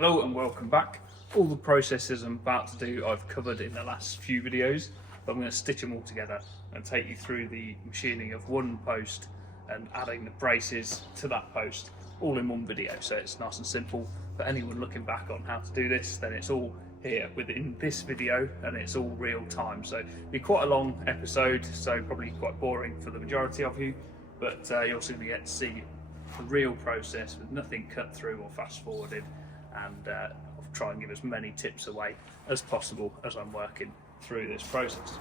Hello and welcome back. All the processes I'm about to do I've covered in the last few videos, but I'm going to stitch them all together and take you through the machining of one post and adding the braces to that post all in one video. So it's nice and simple for anyone looking back on how to do this. Then it's all here within this video and it's all real time. So it'll be quite a long episode, so probably quite boring for the majority of you, but you're also going to get to see the real process with nothing cut through or fast forwarded, and I'll try and give as many tips away as possible as I'm working through this process.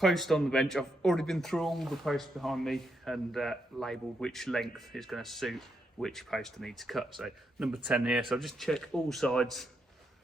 Post on the bench, I've already been through all the posts behind me and labelled which length is going to suit which post I need to cut. So number 10 here, so I'll just check all sides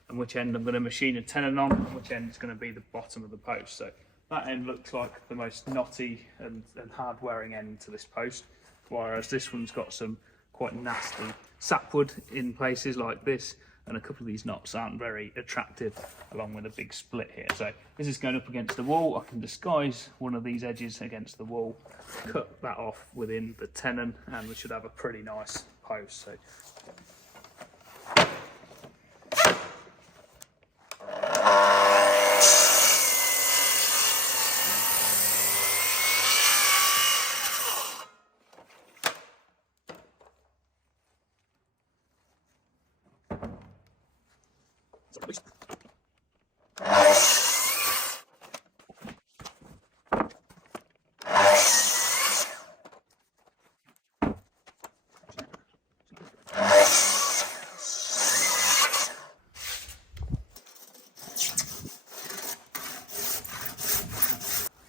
and which end I'm going to machine a tenon on and which end is going to be the bottom of the post. So that end looks like the most knotty and hard wearing end to this post, whereas this one's got some quite nasty sapwood in places like this, and a couple of these knots aren't very attractive, along with a big split here. So this is going up against the wall. I can disguise one of these edges against the wall, cut that off within the tenon, and we should have a pretty nice post. So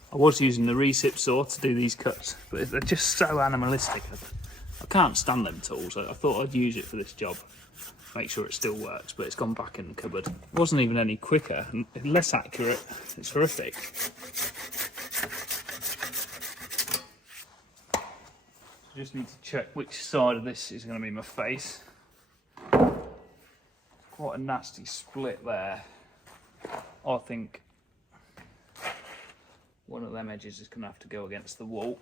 I was using the recip saw to do these cuts, but they're just so animalistic. I can't stand them tools, so I thought I'd use it for this job, make sure it still works, but it's gone back in the cupboard. It wasn't even any quicker, and less accurate. It's horrific. So I just need to check which side of this is going to be my face. Quite a nasty split there. I think one of them edges is going to have to go against the wall.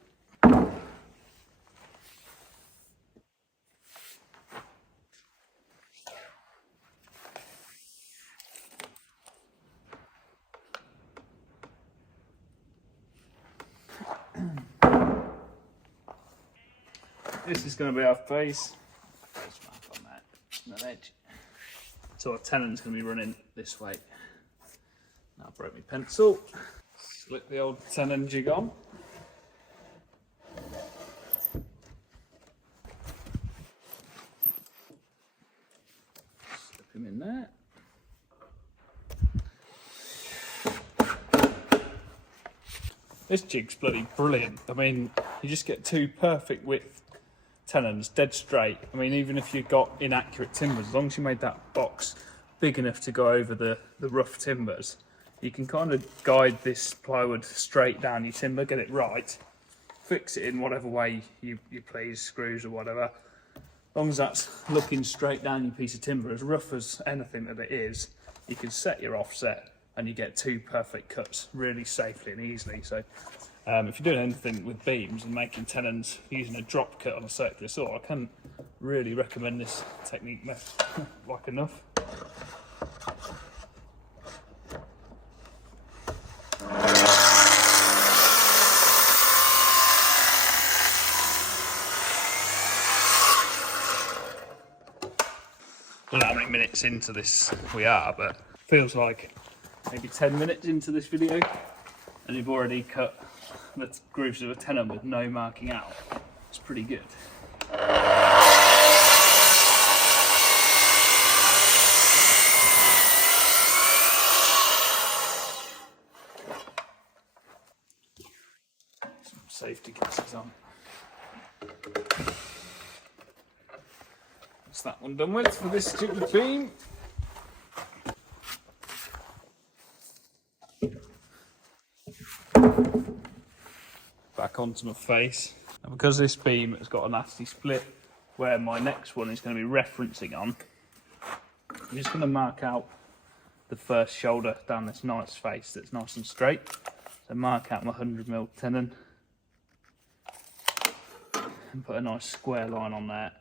This is going to be our face. Face mark on that edge. So our tenon's going to be running this way. Now I broke my pencil. Slip the old tenon jig on. Slip him in there. This jig's bloody brilliant. I mean, you just get two perfect width tenons, dead straight. I mean, even if you've got inaccurate timbers, as long as you made that box big enough to go over the rough timbers, you can kind of guide this plywood straight down your timber, get it right, fix it in whatever way you please, screws or whatever. As long as that's looking straight down your piece of timber, as rough as anything that it is, you can set your offset and you get two perfect cuts really safely and easily. So if you're doing anything with beams and making tenons using a drop cut on a circular saw, I can really recommend this technique like enough. I don't know how many minutes into this we are, but feels like maybe 10 minutes into this video and you've already cut the grooves of a tenon with no marking out. It's pretty good. Some safety glasses on. That's that one done with for this stupid beam. Back onto my face. And because this beam has got a nasty split where my next one is going to be referencing on, I'm just going to mark out the first shoulder down this nice face that's nice and straight. So mark out my 100mm tenon and put a nice square line on there.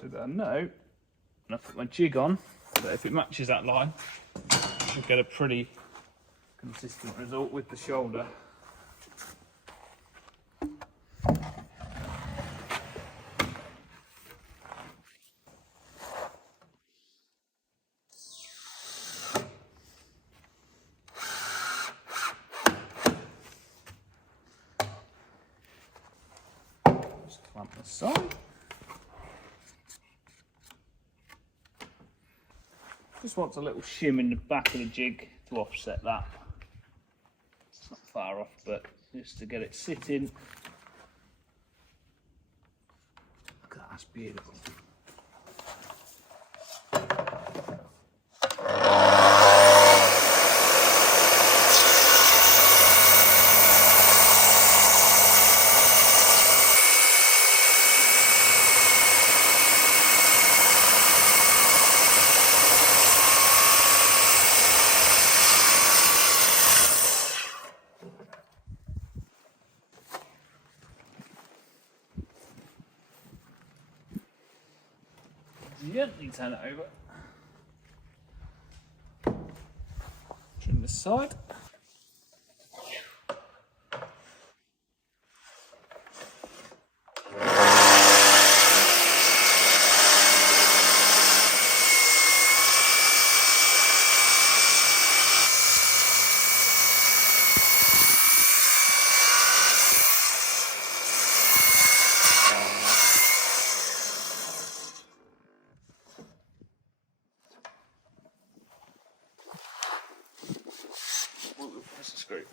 so that I know when I put my jig on that if it matches that line, I'll get a pretty consistent result with the shoulder. Just clamp the side. Just wants a little shim in the back of the jig to offset that. It's not far off, but just to get it sitting. Look at that, that's beautiful. Gently turn it over. Trim this side. That's a screw.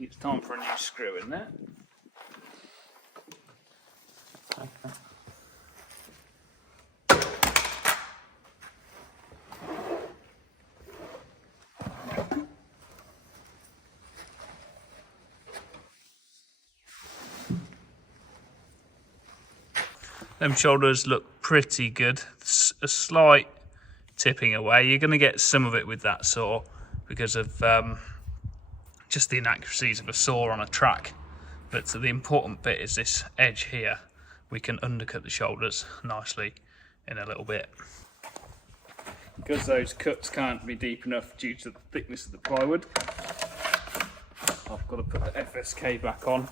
It's time for a new screw in there. Them shoulders look pretty good. It's a slight tipping away. You're going to get some of it with that saw because of just the inaccuracies of a saw on a track. But the important bit is this edge here. We can undercut the shoulders nicely in a little bit. Because those cuts can't be deep enough due to the thickness of the plywood, I've got to put the FSK back on.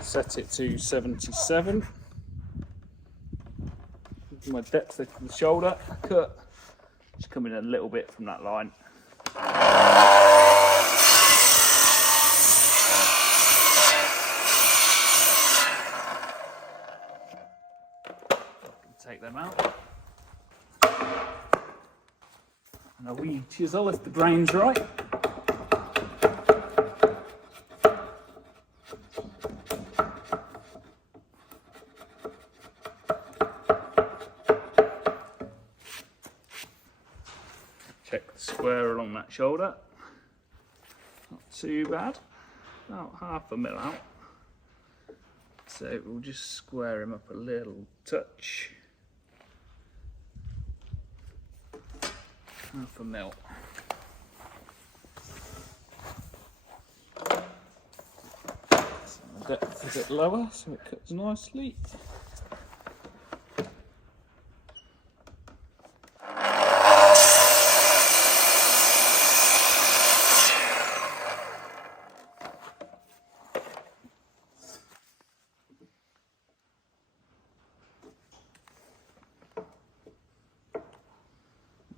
Set it to 77. My depth of the shoulder cut. Just come in a little bit from that line. Take them out. And a wee chisel if the grain's right. Check the square along that shoulder. Not too bad. About half a mil out. So we'll just square him up a little touch. Half a mil. So the depth is a bit lower, so it cuts nicely.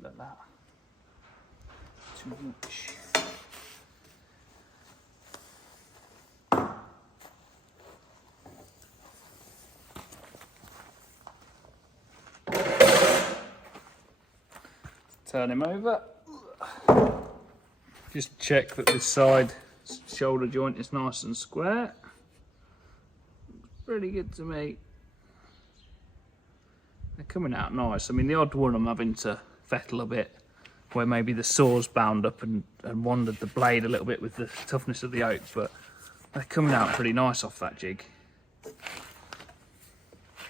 Look at that. Too much. Turn him over. Just check that this side shoulder joint is nice and square. Pretty good to me. They're coming out nice. I mean, the odd one I'm having to fettle a bit, where maybe the saw's bound up and wandered the blade a little bit with the toughness of the oak, but they're coming out pretty nice off that jig.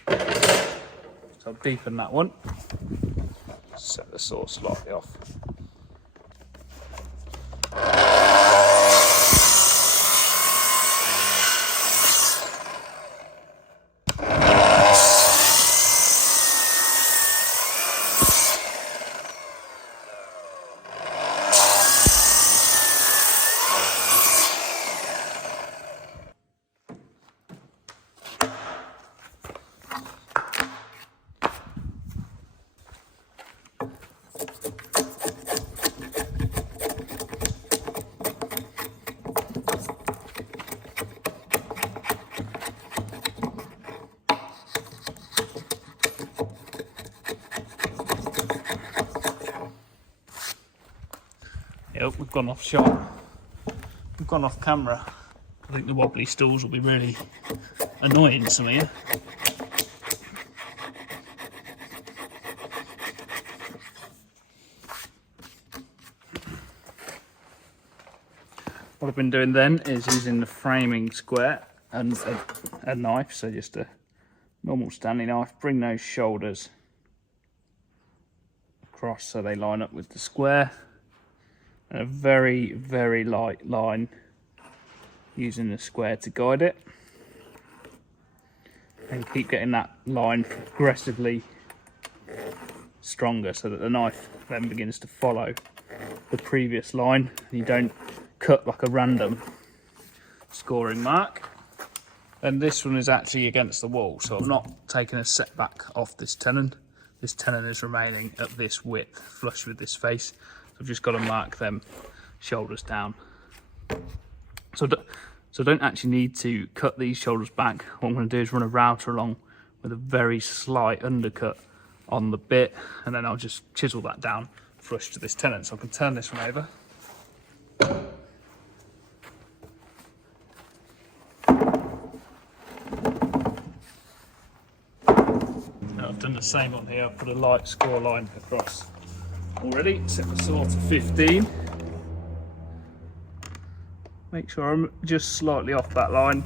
So I'll deepen that one. Set the saw slightly off. gone off shot. We've gone off camera. I think the wobbly stools will be really annoying some of you. What I've been doing then is using the framing square and a knife, so just a normal standing knife, bring those shoulders across so they line up with the square, and a very, very light line using the square to guide it, and keep getting that line progressively stronger so that the knife then begins to follow the previous line and you don't cut like a random scoring mark. And this one is actually against the wall, so I'm not taking a setback off this tenon. This tenon is remaining at this width, flush with this face. So I've just got to mark them shoulders down. So I don't actually need to cut these shoulders back. What I'm going to do is run a router along with a very slight undercut on the bit, and then I'll just chisel that down flush to this tenon. So I can turn this one over. I've done the same on here. I've put a light score line across already. Set the saw to 15. Make sure I'm just slightly off that line.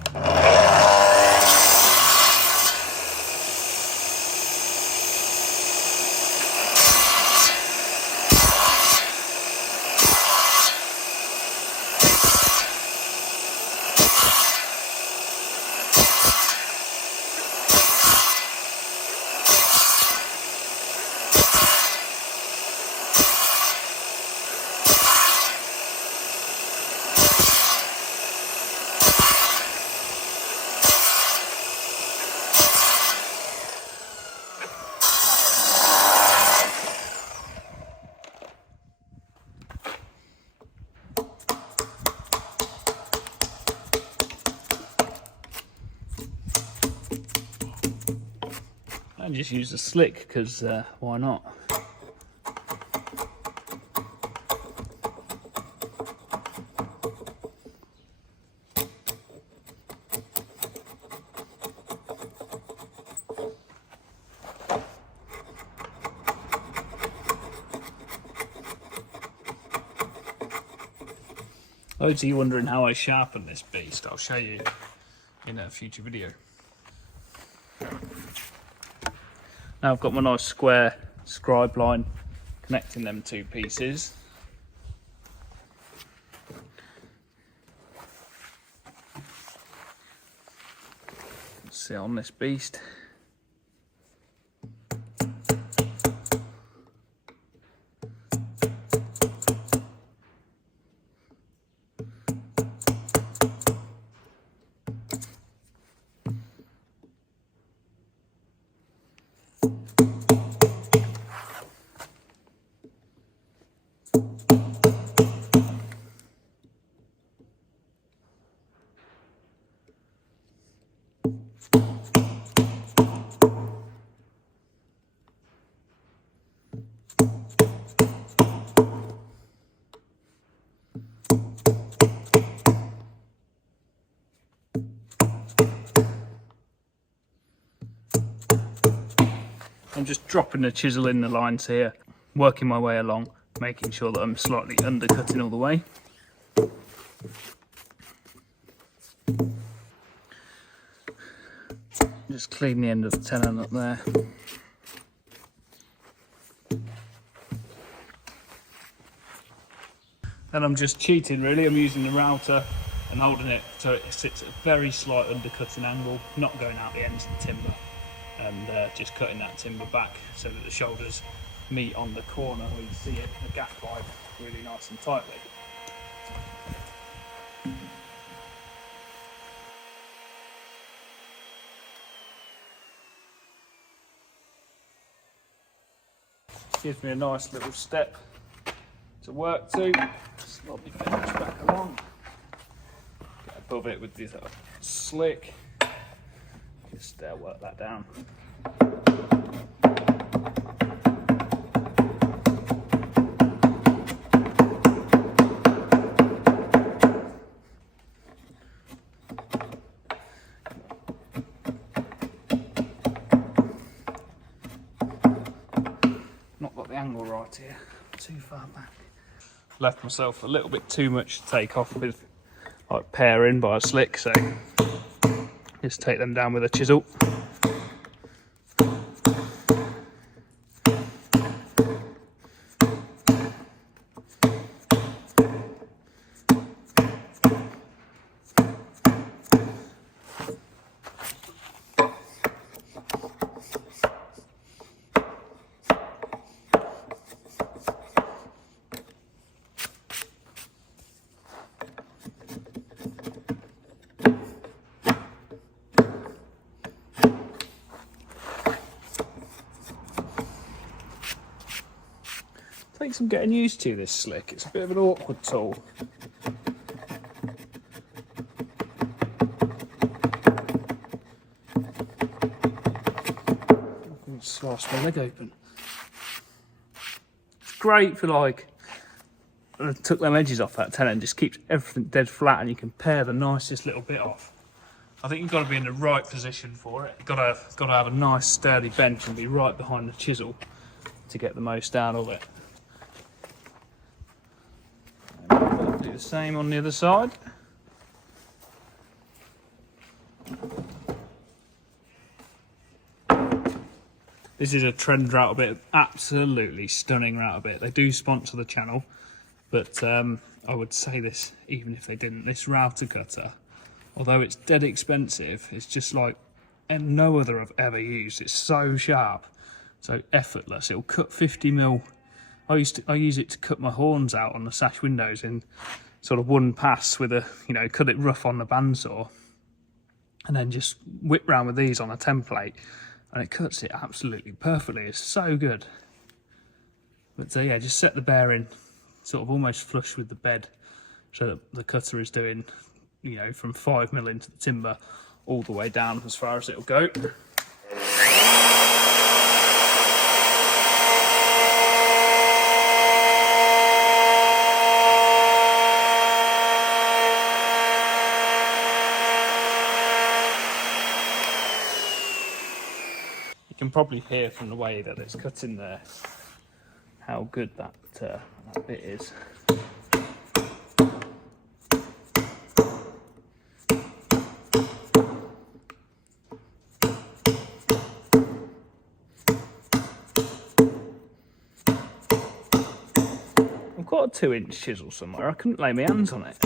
And just use the slick, because why not? Loads of you wondering how I sharpen this beast. I'll show you in a future video. Now I've got my nice square scribe line connecting them two pieces. Let's see on this beast. I'm just dropping the chisel in the lines here, working my way along, making sure that I'm slightly undercutting all the way. Just clean the end of the tenon up there. And I'm just cheating really, I'm using the router and holding it so it sits at a very slight undercutting angle, not going out the ends of the timber, and just cutting that timber back so that the shoulders meet on the corner where you see it, the gap line really nice and tightly. Gives me a nice little step to work to. Slot the finish back along. Get above it with this slick. Just work that down. right here, too far back. Left myself a little bit too much to take off with like pairing by a slick, so just take them down with a chisel. Takes some getting used to, this slick. It's a bit of an awkward tool. Slice my leg open. It's great for like, I took them edges off that tenon, just keeps everything dead flat and you can pare the nicest little bit off. I think you've got to be in the right position for it. You've got to have a nice sturdy bench and be right behind the chisel to get the most out of it. And do the same on the other side. This is a trend router bit, absolutely stunning router bit. They do sponsor the channel, but I would say this even if they didn't. This router cutter, although it's dead expensive, it's just like no other I've ever used. It's so sharp, so effortless. It'll cut 50mm. I use it to cut my horns out on the sash windows in sort of one pass with a, cut it rough on the bandsaw, and then just whip round with these on a template. And it cuts it absolutely perfectly. It's so good. But yeah, just set the bearing sort of almost flush with the bed so that the cutter is doing, from 5mm into the timber all the way down as far as it'll go. You can probably hear from the way that it's cutting there how good that bit is. I've got a 2-inch chisel somewhere. I couldn't lay my hands on it.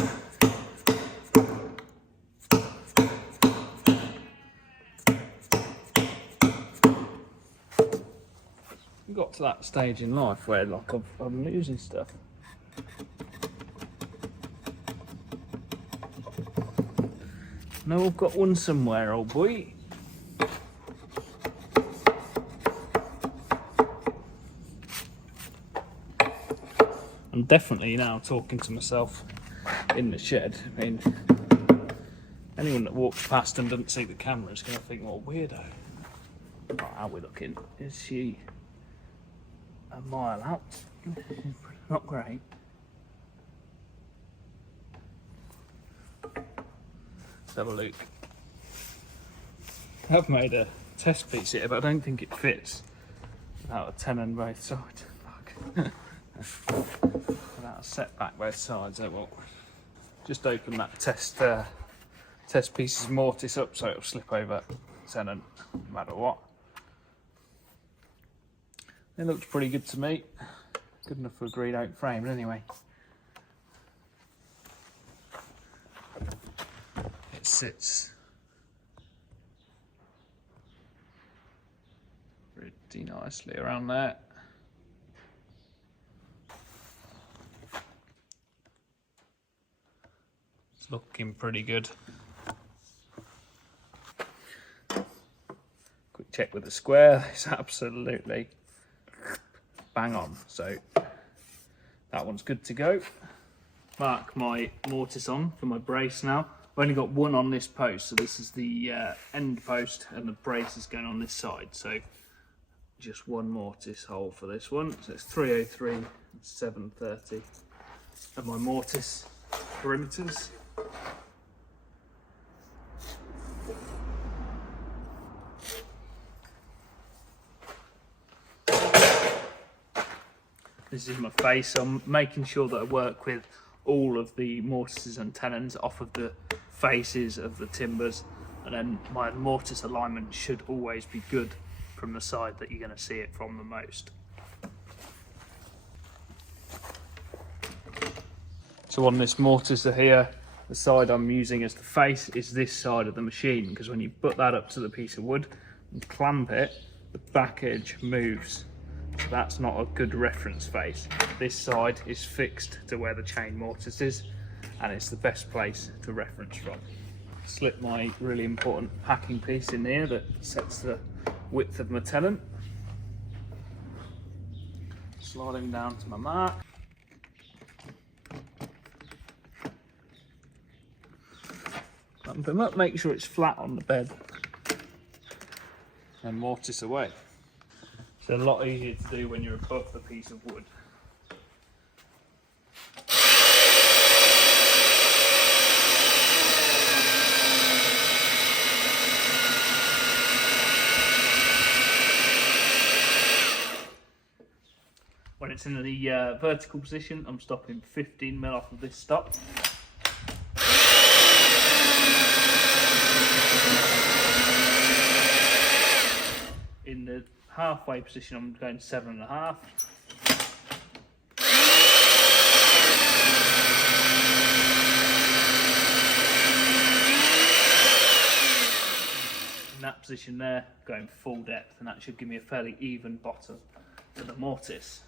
Got to that stage in life where like I'm losing stuff. No, I've got one somewhere, old boy. I'm definitely now talking to myself in the shed. I mean, anyone that walks past and doesn't see the camera is going to think, what a weirdo. Oh, how are we looking? Is she a mile out? Not great. Let's have a look. I've made a test piece here, but I don't think it fits without a tenon both sides. Fuck. Without a setback both sides. Oh well. Just open that test piece's mortise up so it'll slip over tenon no matter what. It looks pretty good to me. Good enough for a green oak frame anyway. It sits pretty nicely around there. It's looking pretty good. Quick check with the square. It's absolutely bang on, so that one's good to go. Mark my mortise on for my brace now. I've only got one on this post, so this is the end post and the brace is going on this side, so just one mortise hole for this one. So it's 303 and 730 of my mortise perimeters. This is my face, so I'm making sure that I work with all of the mortises and tenons off of the faces of the timbers, and then my mortise alignment should always be good from the side that you're going to see it from the most. So on this mortise here, the side I'm using as the face is this side of the machine, because when you put that up to the piece of wood and clamp it, the back edge moves. So that's not a good reference face. This side is fixed to where the chain mortise is, and it's the best place to reference from. Slip my really important packing piece in here that sets the width of my tenon. Sliding down to my mark. Clamp them up, make sure it's flat on the bed, and mortise away. It's a lot easier to do when you're above the piece of wood. When it's in the vertical position, I'm stopping 15mm off of this stop. In the halfway position, I'm going 7.5. In that position there, going full depth, and that should give me a fairly even bottom to the mortise.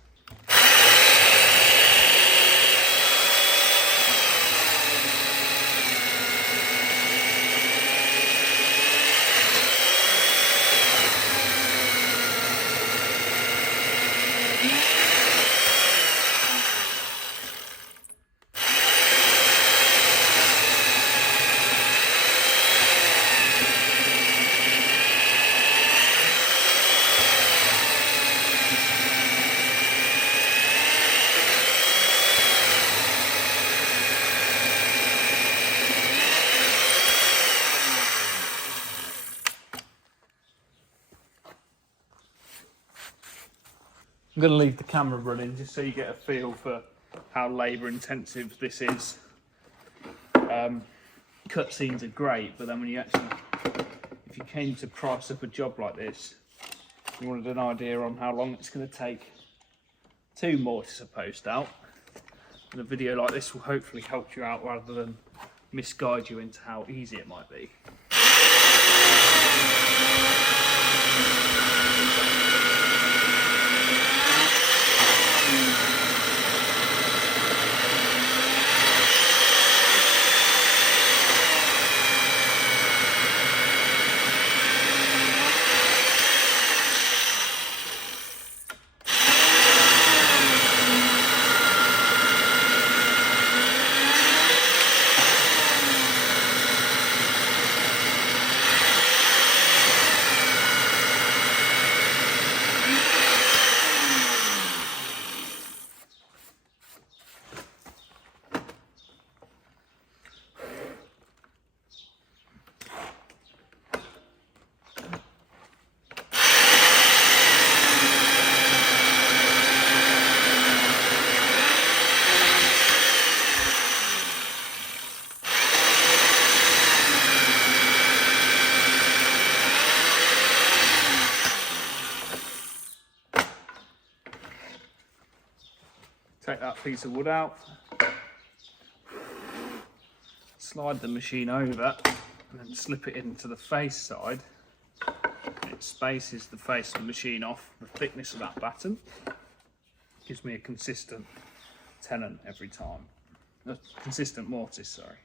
I'm going to leave the camera running just so you get a feel for how labour intensive this is. Cutscenes are great, but then when you actually, if you came to price up a job like this, you wanted an idea on how long it's going to take to mortise a post out, and a video like this will hopefully help you out rather than misguide you into how easy it might be. Take that piece of wood out, slide the machine over, and then slip it into the face side. It spaces the face of the machine off the thickness of that batten. Gives me a consistent tenon every time. A consistent mortise, sorry.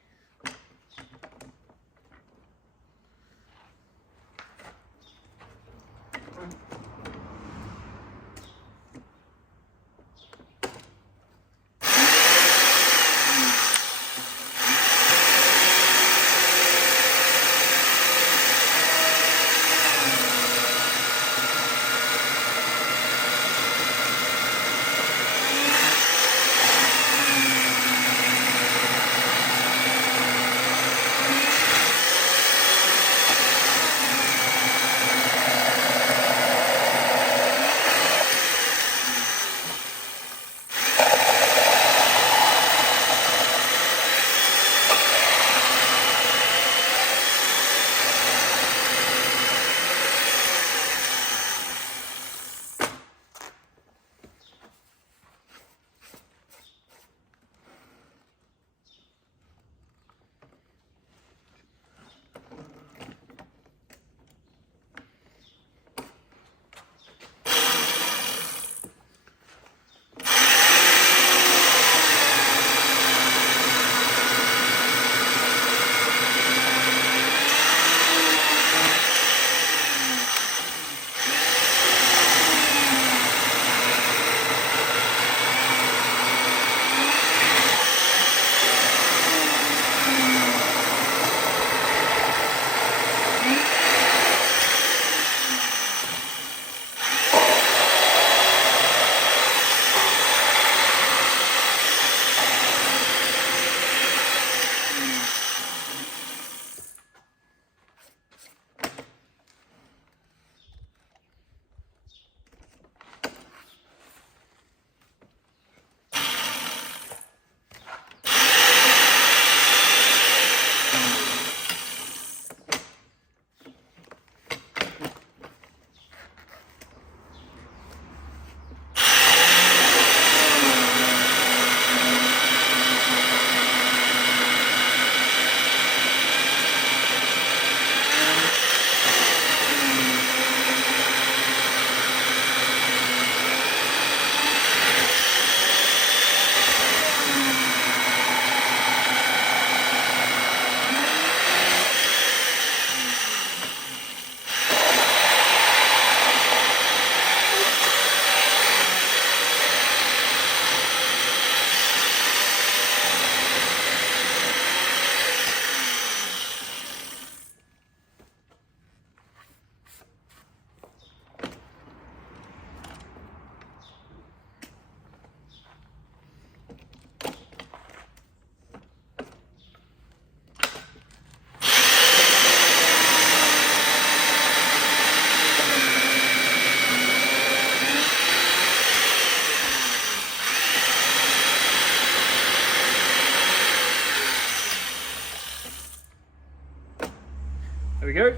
There we go,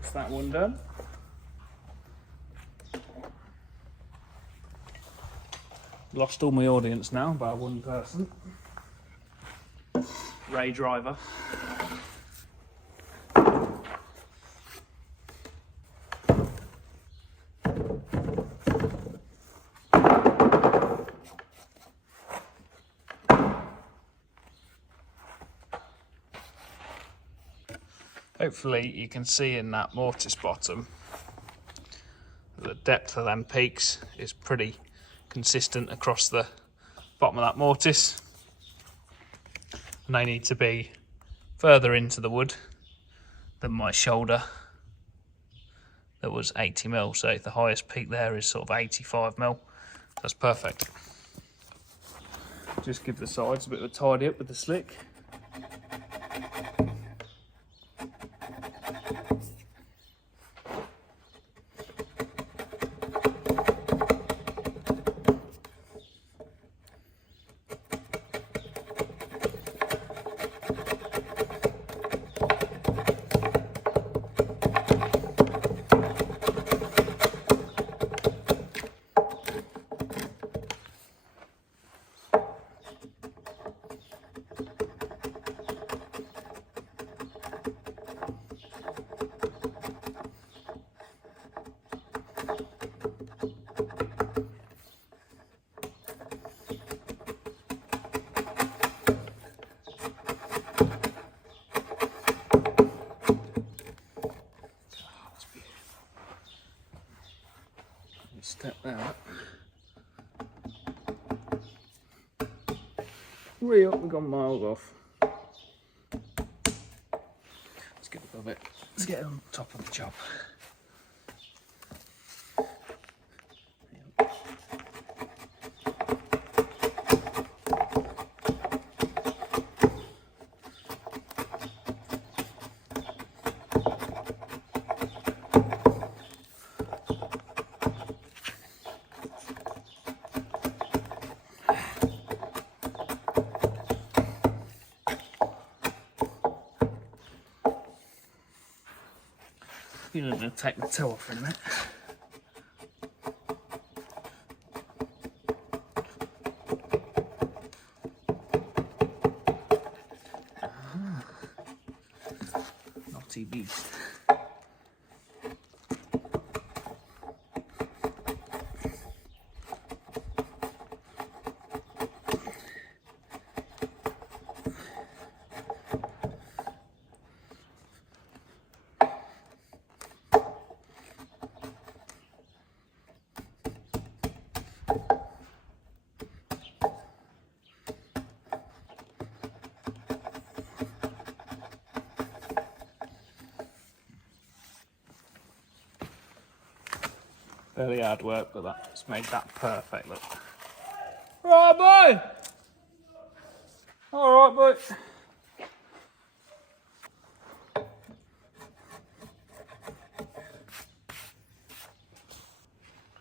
that's that one done. Lost all my audience now by one person. Ray Driver. Hopefully you can see in that mortise bottom the depth of them peaks is pretty consistent across the bottom of that mortise, and they need to be further into the wood than my shoulder that was 80mm, so the highest peak there is sort of 85mm. That's perfect. Just give the sides a bit of a tidy up with the slick. Step that. Way up, we've gone miles off. Let's get above it. Let's get on top of the job. I'm going to take the toe off in a minute. Naughty beast. Fairly hard work, but that's made that perfect look. Right, boy! Alright, boy.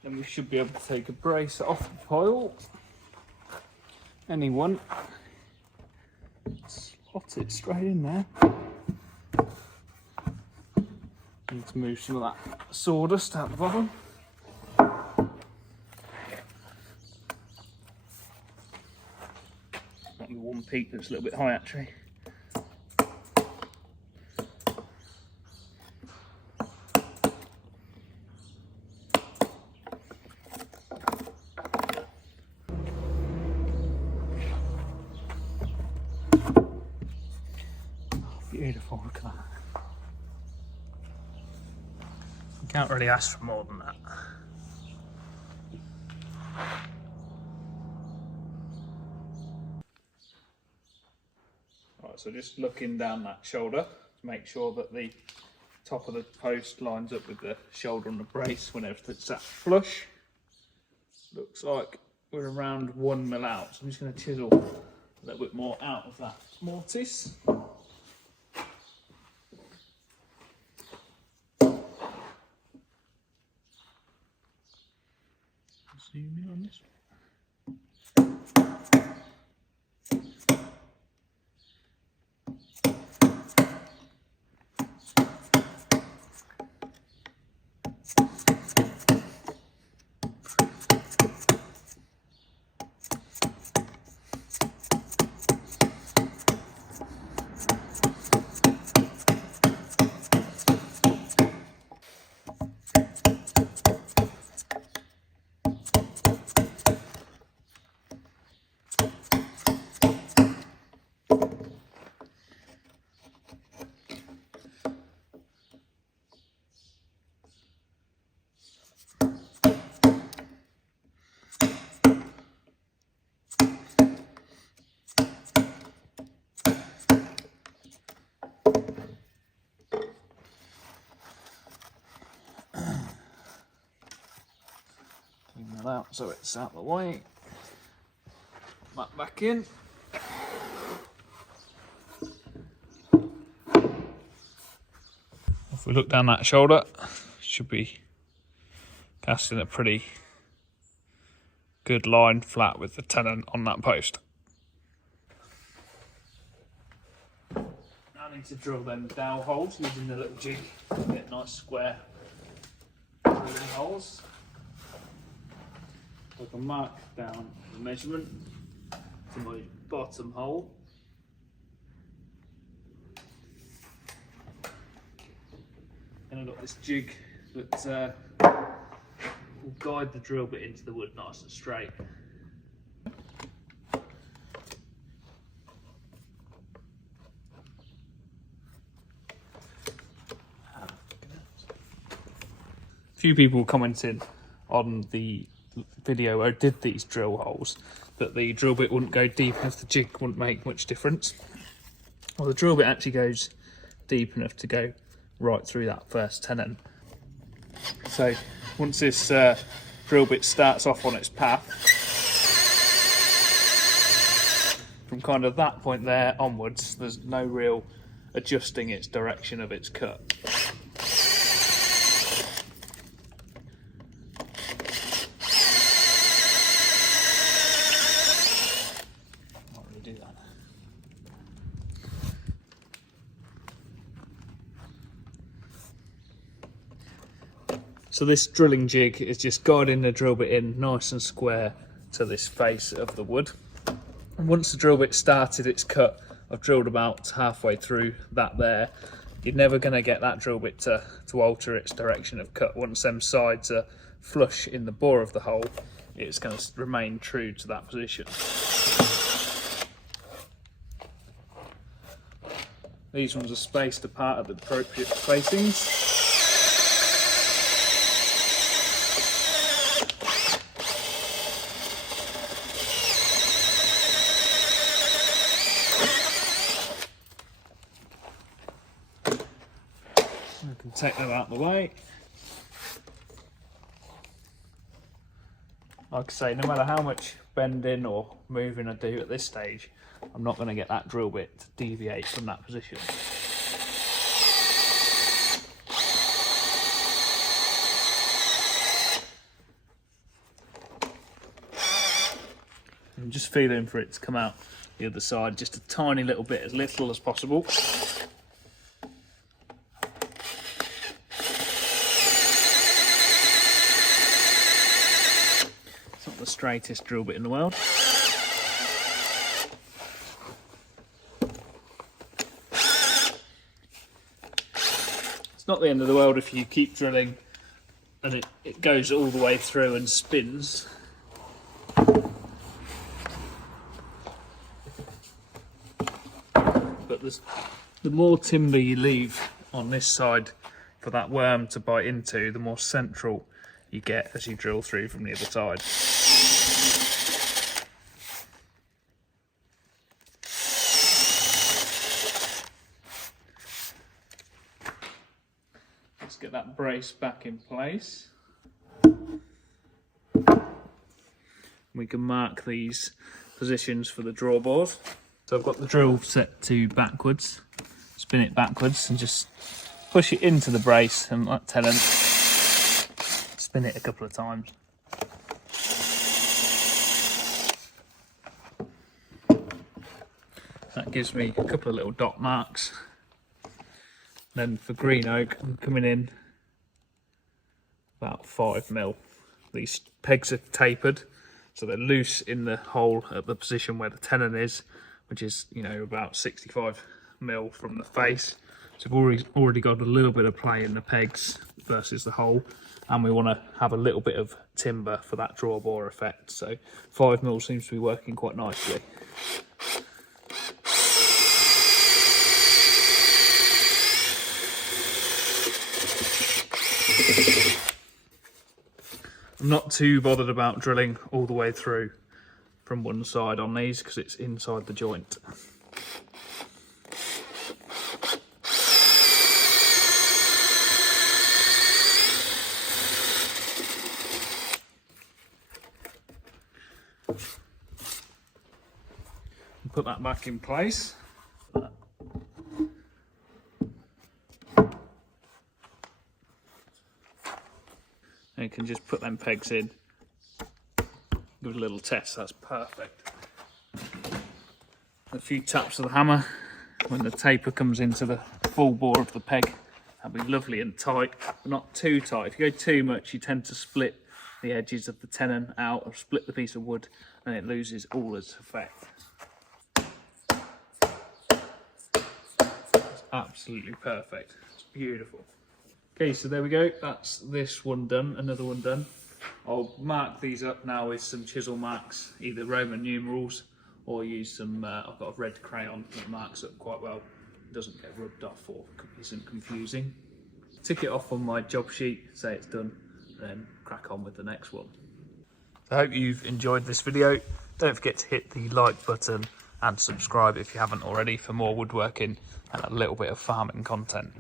Then we should be able to take a brace off the pile. Any one. Slot it straight in there. Need to move some of that sawdust out the bottom. Might be one peak that's a little bit high actually. Beautiful, look at that. You can't really ask for more than that. Right, so just looking down that shoulder to make sure that the top of the post lines up with the shoulder on the brace when everything's at flush. Looks like we're around 1mm out, so I'm just going to chisel a little bit more out of that mortise. Zoom in on this one. out so it's out of the way. Back in. If we look down that shoulder, should be casting a pretty good line flat with the tenon on that post. Now I need to drill them dowel holes using the little jig to get nice square drilling holes. I can mark down the measurement to my bottom hole. And I've got this jig that will guide the drill bit into the wood nice and straight. A few people commented on the video where I did these drill holes that the drill bit wouldn't go deep enough, the jig wouldn't make much difference. Well, the drill bit actually goes deep enough to go right through that first tenon. So once this drill bit starts off on its path, from kind of that point there onwards, there's no real adjusting its direction of its cut. Not really do that. So this drilling jig is just guiding the drill bit in nice and square to this face of the wood. And once the drill bit started its cut, I've drilled about halfway through that there. You're never going to get that drill bit to alter its direction of cut. Once them sides are flush in the bore of the hole, it's going to remain true to that position. These ones are spaced apart at the appropriate spacings. I can take them out of the way. Like I say, no matter how much bending or moving I do at this stage, I'm not going to get that drill bit to deviate from that position. I'm just feeling for it to come out the other side, just a tiny little bit, as little as possible. It's not the straightest drill bit in the world. It's not the end of the world if you keep drilling and it goes all the way through and spins. But the more timber you leave on this side for that worm to bite into, the more central you get as you drill through from the other side. Let's get that brace back in place. We can mark these positions for the drawbores. So I've got the drill set to backwards, spin it backwards and just push it into the brace and like tenon, spin it a couple of times. That gives me a couple of little dot marks. Then for green oak, I'm coming in about 5mm. These pegs are tapered, so they're loose in the hole at the position where the tenon is, which is, you know, about 65mm from the face. So we've already got a little bit of play in the pegs versus the hole, and we want to have a little bit of timber for that draw bore effect. So 5mm seems to be working quite nicely. I'm not too bothered about drilling all the way through from one side on these because it's inside the joint. Put that back in place. And you can just put them pegs in. Give it a little test, that's perfect. A few taps of the hammer when the taper comes into the full bore of the peg. That'll be lovely and tight, but not too tight. If you go too much, you tend to split the edges of the tenon out or split the piece of wood and it loses all its effect. It's absolutely perfect. It's beautiful. Okay, so there we go. That's this one done, another one done. I'll mark these up now with some chisel marks, either Roman numerals or use some, I've got a red crayon that marks up quite well. It doesn't get rubbed off or isn't confusing. Tick it off on my job sheet, say it's done, and then crack on with the next one. So I hope you've enjoyed this video. Don't forget to hit the like button and subscribe if you haven't already for more woodworking and a little bit of farming content.